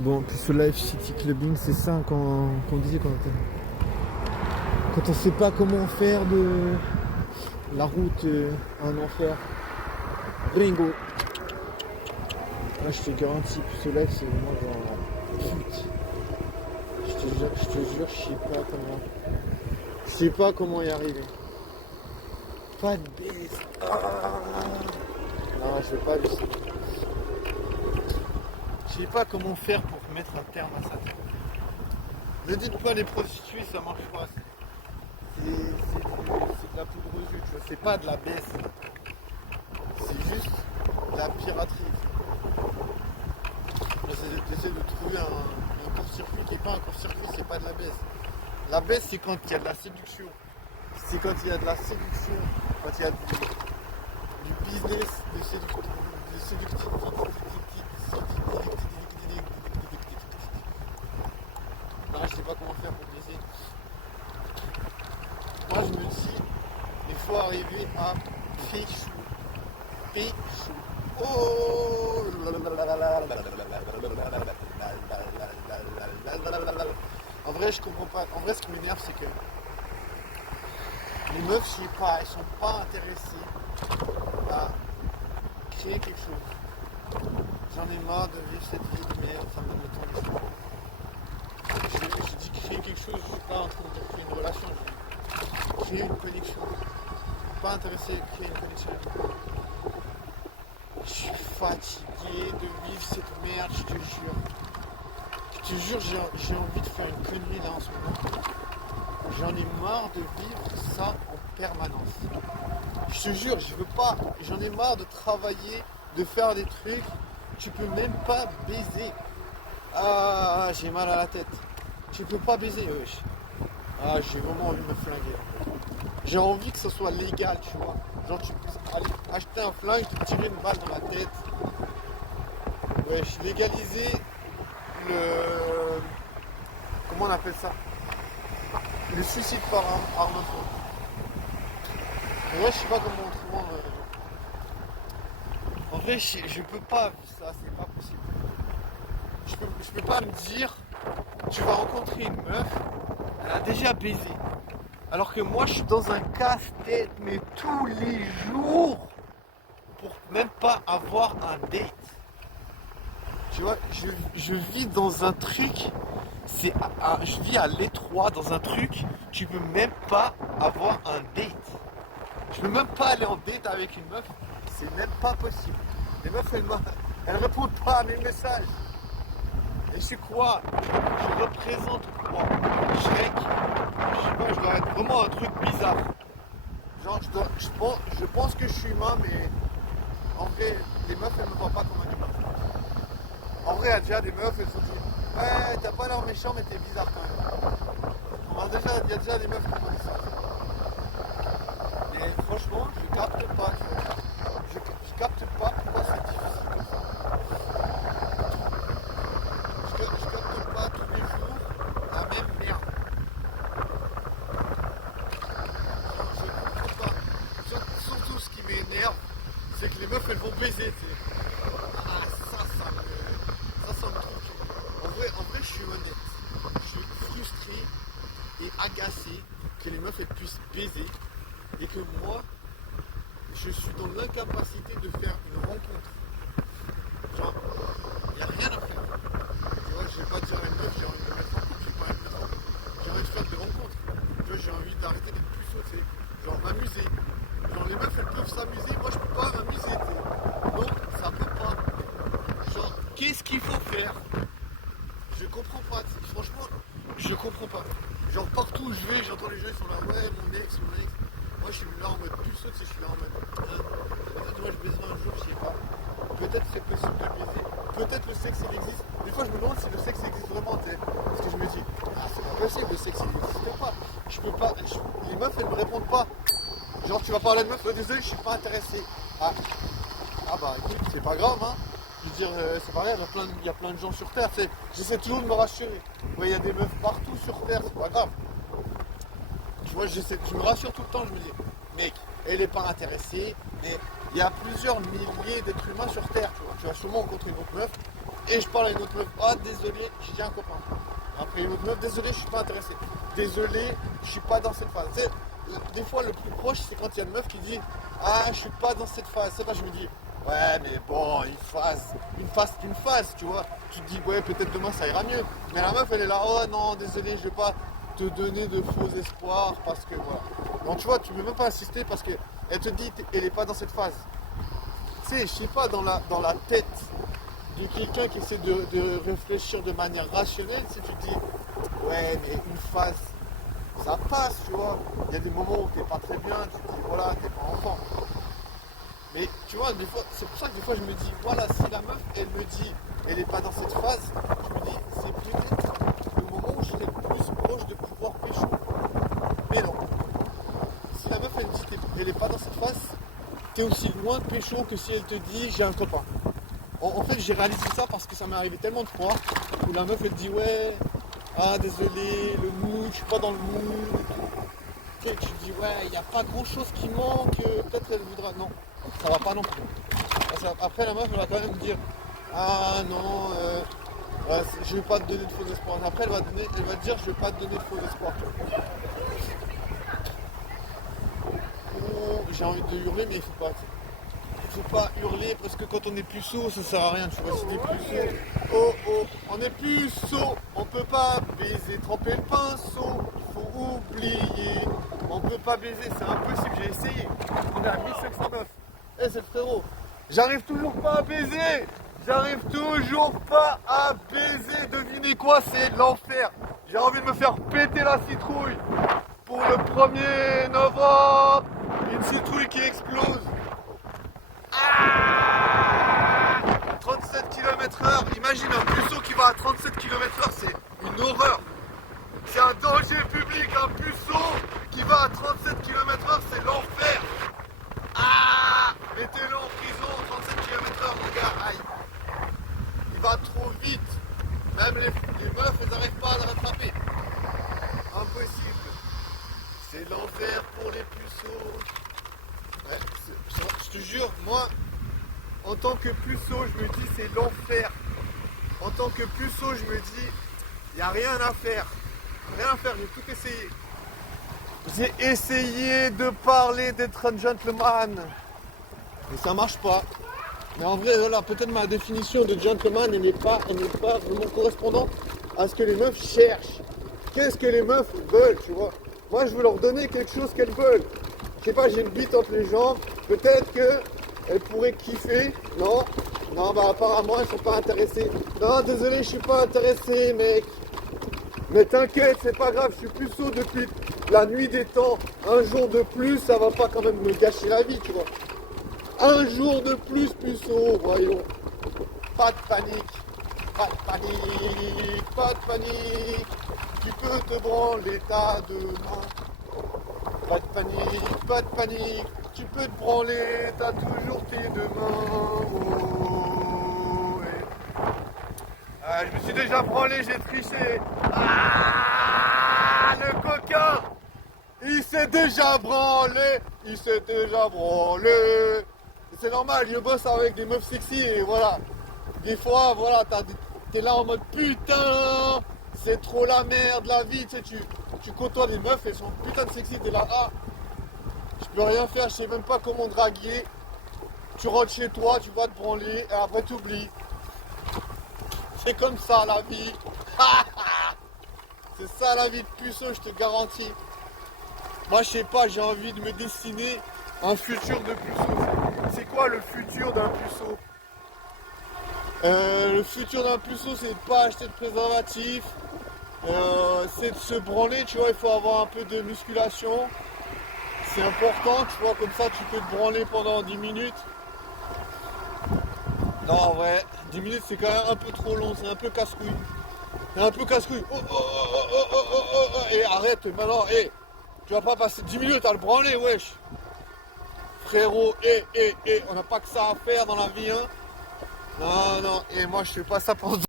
Bon, puis ce live city clubbing, c'est ça qu'on disait quand on sait pas comment faire de la route un enfer. Ringo. Là, je te garantis, ce live, c'est vraiment genre pute. Je te jure, je sais pas comment y arriver. Pas de baisse. Non, je veux pas baisser. Je sais pas comment faire pour mettre un terme à ça. Ne dites pas les prostituées, ça marche pas. C'est de la poudre aux yeux, tu vois. C'est pas de la baisse. C'est juste de la piraterie. J'essaie de trouver un court-circuit qui n'est pas un court-circuit, c'est pas de la baisse. La baisse, c'est quand il y a de la séduction. C'est quand il y a de la séduction, quand il y a du business, de séduction. Non, je sais pas comment faire pour baiser. Moi, je me dis, il faut arriver à pécho. Pécho. Oh. En vrai, je comprends pas. En vrai, ce qui m'énerve, c'est que les meufs, je sais pas, elles sont pas intéressées à créer quelque chose. J'en ai marre de vivre cette vie de merde, ça me donne le temps de faire. Je dis créer quelque chose, je suis pas en train de dire créer une relation, je dis créer une connexion. Je suis pas intéressé à créer une connexion. Je suis fatigué de vivre cette merde, je te jure. Je te jure, j'ai envie de faire une connerie là en ce moment. J'en ai marre de vivre ça en permanence. Je te jure, je veux pas. J'en ai marre de travailler, de faire des trucs. Tu peux même pas baiser. Ah, j'ai mal à la tête. Tu peux pas baiser, wesh. Ah, j'ai vraiment envie de me flinguer. En fait. J'ai envie que ce soit légal, tu vois. Genre, tu puisses aller acheter un flingue, te tirer une balle dans la tête. Wesh, légaliser le. Comment on appelle ça? Le suicide par arme à feu. Mais ouais, je sais pas comment autrement. En vrai, je peux pas, ça, c'est pas possible. Je peux pas me dire, tu vas rencontrer une meuf, elle a déjà baisé. Alors que moi, je suis dans un casse-tête, mais tous les jours, pour même pas avoir un date. Tu vois, je vis dans un truc, je vis à l'étroit dans un truc, tu peux même pas avoir un date. Je peux même pas aller en date avec une meuf, c'est même pas possible. Les meufs, elles répondent pas à mes messages. Et c'est quoi? Je représente quoi? Shrek? Je sais pas, je dois être vraiment un truc bizarre. Genre, je pense que je suis humain, mais en vrai, les meufs, elles me voient pas comme un humain. En vrai, il y a déjà des meufs, elles se disent ouais, t'as pas l'air méchant, mais t'es bizarre quand même. Il y a déjà des meufs qui m'ont dit ça. Et franchement, je capte pas. Je capte pas pourquoi c'est difficile comme ça. Je capte pas tous les jours la même merde. Je comprends pas. Surtout ce qui m'énerve, c'est que les meufs elles vont baiser, tu sais. Ah ça me trompe. En vrai, je suis honnête. Je suis frustré et agacé que les meufs elles puissent baiser et que moi je suis dans l'incapacité de faire une rencontre. Genre, il n'y a rien à faire. Tu vois, je vais pas dire à une meuf, j'ai envie de me mettre en couple, j'ai pas envie de me mettre en couple. J'ai envie de faire des rencontres. Tu vois, j'ai envie d'arrêter d'être plus sauté. Genre m'amuser. Genre les meufs elles peuvent s'amuser, moi je peux pas m'amuser. Non, ça peut pas. Genre, qu'est-ce qu'il faut faire? Je comprends pas. Franchement, je comprends pas. Genre partout où je vais, j'entends les gens ils sont là, ouais mon ex. Moi je suis là en mode plus saut, je suis là en mode. Peut-être moi je baiserai un jour, je sais pas. Peut-être c'est possible de baiser. Peut-être le sexe il existe. Des fois je me demande si le sexe existe vraiment, t'sais. Parce que je me dis, ah c'est pas possible, le sexe il n'existe pas. Je peux pas. Les meufs elles me répondent pas. Genre tu vas parler à une meuf, désolé je suis pas intéressé. Ah bah écoute, c'est pas grave hein. Je veux dire, c'est pareil, il y a plein de gens sur Terre, j'essaie toujours de me rassurer. Ouais, il y a des meufs partout sur Terre, c'est pas grave. Tu vois, je me rassure tout le temps, je me dis, mec, elle est pas intéressée, mais il y a plusieurs milliers d'êtres humains sur Terre, tu vois. Tu vas sûrement rencontrer une autre meuf, Et je parle à une autre meuf, ah désolé, j'ai déjà un copain. Après une autre meuf, désolé, je suis pas intéressé. Désolé, je suis pas dans cette phase. Tu sais, des fois le plus proche, c'est quand il y a une meuf qui dit, ah je suis pas dans cette phase. C'est là je me dis, ouais mais bon, une phase, tu vois. Tu te dis, ouais peut-être demain ça ira mieux. Mais la meuf elle est là, oh non, désolé, je vais pas te donner de faux espoirs parce que voilà. Donc tu vois, tu peux même pas insister parce qu'elle te dit, elle est pas dans cette phase. Tu sais, je sais pas, dans la tête de quelqu'un qui essaie de réfléchir de manière rationnelle, si tu te dis, ouais, mais une phase, ça passe, tu vois. Il y a des moments où t'es pas très bien, tu te dis, voilà, t'es pas enfant. Mais tu vois, des fois, c'est pour ça que des fois je me dis, voilà, si la meuf, elle me dit, elle est pas dans cette phase, je me dis, c'est peut-être le moment où je serai le plus proche de pouvoir pécho. Mais non. Si la meuf, elle me dit, elle est pas dans cette phase, t'es aussi loin de pécho que si elle te dit, j'ai un copain. En fait, j'ai réalisé ça parce que ça m'est arrivé tellement de fois où la meuf elle dit ouais, ah désolé, le mood, je suis pas dans le mood. Et tu te dis ouais, il n'y a pas grand chose qui manque, peut-être elle voudra. Non, ça va pas non plus. Après la meuf elle va quand même dire ah non, ouais, je vais pas te donner de faux espoirs. Après elle va te dire je vais pas te donner de faux espoirs. Oh, j'ai envie de hurler mais il faut pas. Il faut pas hurler parce que quand on est puceau, ça sert à rien, tu vois, si t'es puceau. Oh oh, on est puceau, on peut pas baiser, tremper le pinceau, il faut oublier. On peut pas baiser, c'est impossible, j'ai essayé. On est à 1509. Eh c'est le frérot, j'arrive toujours pas à baiser. J'arrive toujours pas à baiser. Devinez quoi, c'est l'enfer. J'ai envie de me faire péter la citrouille. Pour le 1er novembre, une citrouille qui explose. 37 km/h, imagine un puceau qui va à 37 km/h, c'est une horreur. C'est un danger public, un puceau qui va à 37 km/h, c'est l'enfer. Ah, mettez-le en prison, 37 km/h, mon gars, aïe. Il va trop vite. Même les meufs, elles n'arrivent pas à le rattraper. Impossible. C'est l'enfer pour les puceaux. Ouais, je te jure, moi, en tant que puceau, je me dis c'est l'enfer. En tant que puceau, je me dis, il n'y a rien à faire. Rien à faire, j'ai tout essayé. J'ai essayé de parler, d'être un gentleman. Mais ça marche pas. Mais en vrai, voilà, peut-être ma définition de gentleman, elle n'est pas vraiment correspondante à ce que les meufs cherchent. Qu'est-ce que les meufs veulent, tu vois? Moi, je veux leur donner quelque chose qu'elles veulent. Je sais pas, j'ai une bite entre les jambes. Peut-être qu'elles pourraient kiffer. Non, non, bah apparemment, elles sont pas intéressées. Non, désolé, je suis pas intéressé, mec. Mais t'inquiète, c'est pas grave, je suis puceau depuis la nuit des temps. Un jour de plus, ça va pas quand même me gâcher la vie, tu vois. Un jour de plus, puceau, voyons. Pas de panique, pas de panique, pas de panique. Qui peut te branler ta demain? Pas de panique, pas de panique. Tu peux te branler, t'as toujours tes deux mains. Oh, ouais. Ah, je me suis déjà branlé, j'ai triché. Ah, le coquin, il s'est déjà branlé, il s'est déjà branlé. C'est normal, je bosse avec des meufs sexy et voilà. Des fois, voilà, t'es là en mode putain, c'est trop la merde, la vie, tu sais, tu côtoies des meufs, elles sont putain de sexy, t'es là, ah, je peux rien faire, je sais même pas comment draguer. Tu rentres chez toi, tu vas te branler et après tu oublies. C'est comme ça la vie. C'est ça la vie de puceau, je te garantis. Moi je sais pas, j'ai envie de me dessiner un futur de puceau. C'est quoi le futur d'un puceau? Le futur d'un puceau, c'est de pas acheter de préservatif. C'est de se branler, tu vois, il faut avoir un peu de musculation. C'est important, tu vois, comme ça tu peux te branler pendant 10 minutes. Non, en vrai, 10 minutes c'est quand même un peu trop long, c'est un peu casse-couille. C'est un peu casse-couille. Oh, oh, oh, oh, oh, oh, oh, oh, et arrête maintenant, tu vas pas passer 10 minutes à le branler, wesh. Frérot, on n'a pas que ça à faire dans la vie, hein. Non, non, et moi je fais pas ça pendant